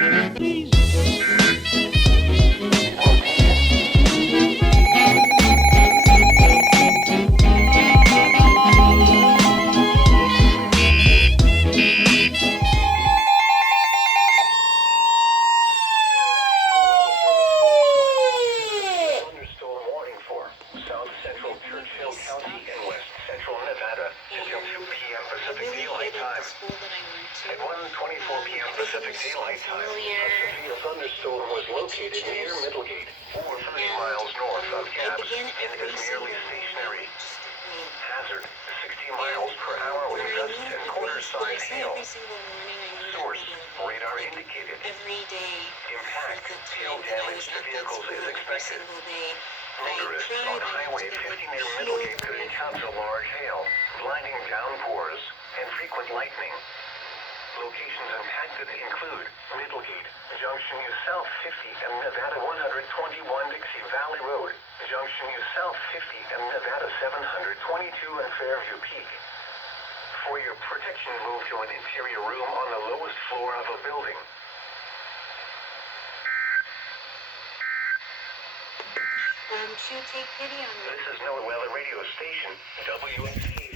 Thunderstorm warning for South Central Churchill County and West Central Nevada until 2 p.m. Pacific Daylight Time. At 1:24 p.m. Pacific Daylight Time, a severe thunderstorm was located near Middlegate, over 30 miles north of Gaps, and is nearly stationary. Hazard, 60 miles per hour with gusts and quarter-size hail. Source, radar indicated. Impact, hail damage to vehicles is expected. Motorists on Highway 50 near Middlegate could encounter large hail, blinding downpours, and frequent lightning. Locations impacted include Middlegate, Junction U South 50 and Nevada 121 Dixie Valley Road, Junction U South 50 and Nevada 722 and Fairview Peak. For your protection, move to an interior room on the lowest floor of a building. To take pity on me. This is No Weather Radio Station, WNC.